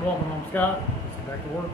Welcome home, Scott. Let's get back to work.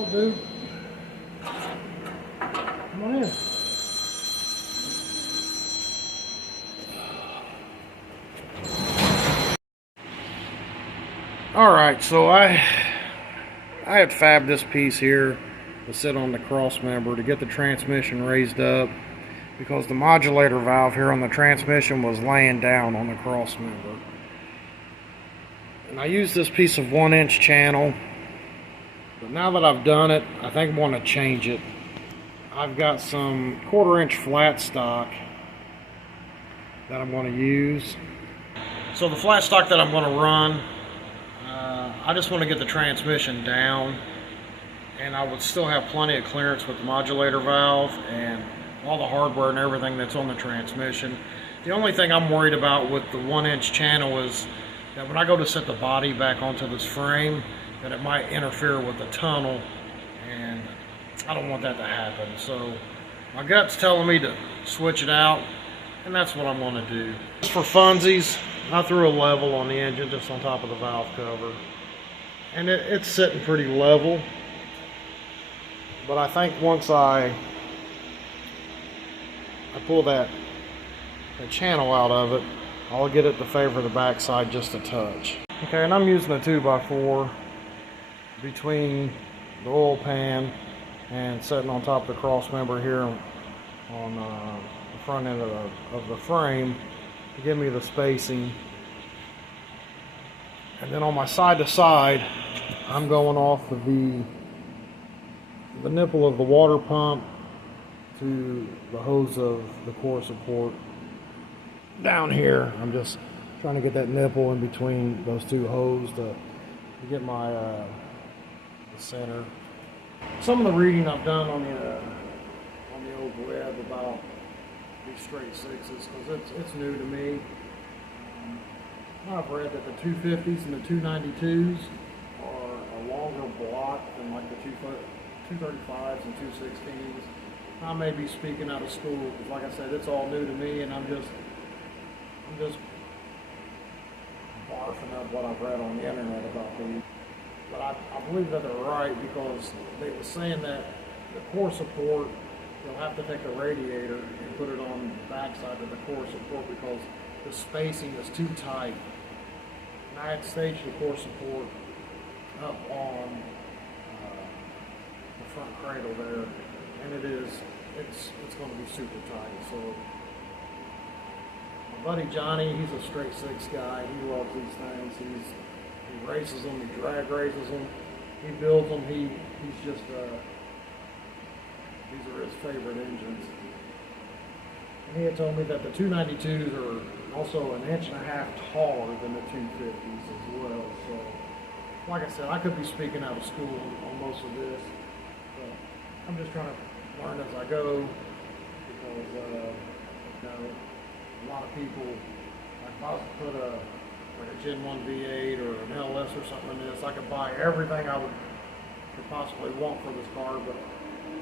What's up, dude? Come on in. Alright, so I had fabbed this piece here to sit on the cross member to get the transmission raised up, because the modulator valve here on the transmission was laying down on the cross member. And I used this piece of 1-inch channel, but now that I've done it, I think I want to change it. I've got some 1/4-inch flat stock that I'm going to use. So the flat stock that I'm going to run, I just want to get the transmission down, and I would still have plenty of clearance with the modulator valve and all the hardware and everything that's on the transmission. The only thing I'm worried about with the 1-inch channel is that when I go to set the body back onto this frame, that it might interfere with the tunnel, and I don't want that to happen. So my gut's telling me to switch it out, and that's what I'm going to do. Just for funsies, I threw a level on the engine just on top of the valve cover, and it's sitting pretty level. But I think once I pull the channel out of it, I'll get it to favor the backside just a touch. Okay, and I'm using a 2x4 between the oil pan and sitting on top of the cross member here on the front end of the frame to give me the spacing. And then on my side to side, I'm going off of the nipple of the water pump to the hose of the core support down here. I'm just trying to get that nipple in between those two hoses to get my the center. Some of the reading I've done on the old web about these straight sixes, because it's new to me. I've read that the 250s and the 292s are a longer block than like the 235s and 216s. I may be speaking out of school, because like I said, it's all new to me, and I'm just barfing up what I've read on the internet about these. But I believe that they're right, because they were saying that the core support, you'll have to take the radiator and put it on the backside of the core support because the spacing is too tight. And I had staged the core support up on the front cradle there, and it's going to be super tight. So my buddy Johnny, he's a straight six guy. He loves these things. He races them, he drag races them, he builds them. He's just these are his favorite engines. And he had told me that the 292s are also 1.5 inches taller than the 250s as well. So, like I said, I could be speaking out of school on most of this, but I'm just trying to learn as I go, because you know, a lot of people, like if I was to put a Gen 1 V8 or an LS or something in this, I could buy everything I could possibly want for this car, but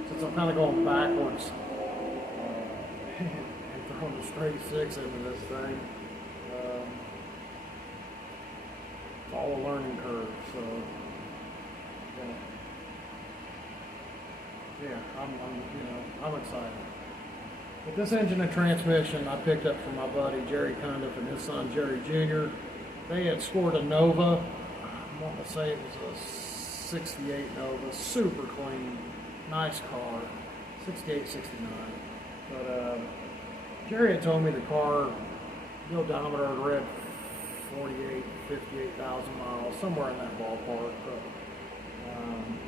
since I'm kind of going backwards and throwing a straight six into this thing, it's all a learning curve. So yeah, I'm excited. But this engine and transmission I picked up from my buddy Jerry Cundiff and his son Jerry Jr. They had scored a Nova. I want to say it was a 68 Nova, super clean, nice car, 68, 69. But Jerry had told me the car, the odometer had read 48, 58,000 miles, somewhere in that ballpark. But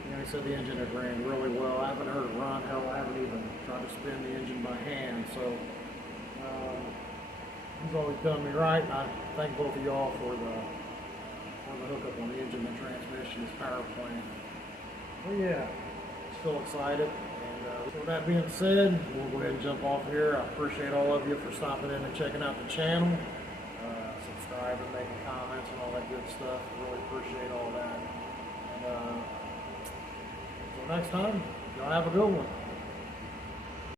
you know, he said the engine had ran really well. I haven't heard it run. Hell, I haven't even tried to spin the engine by hand. So he's always done me right, and I thank both of y'all for the hookup on the engine and transmission, his power plant. Well, yeah, still excited. And with that being said, we'll go ahead and jump off here. I appreciate all of you for stopping in and checking out the channel, subscribing, making comments, and all that good stuff. Really appreciate all that. And until next time, y'all have a good one.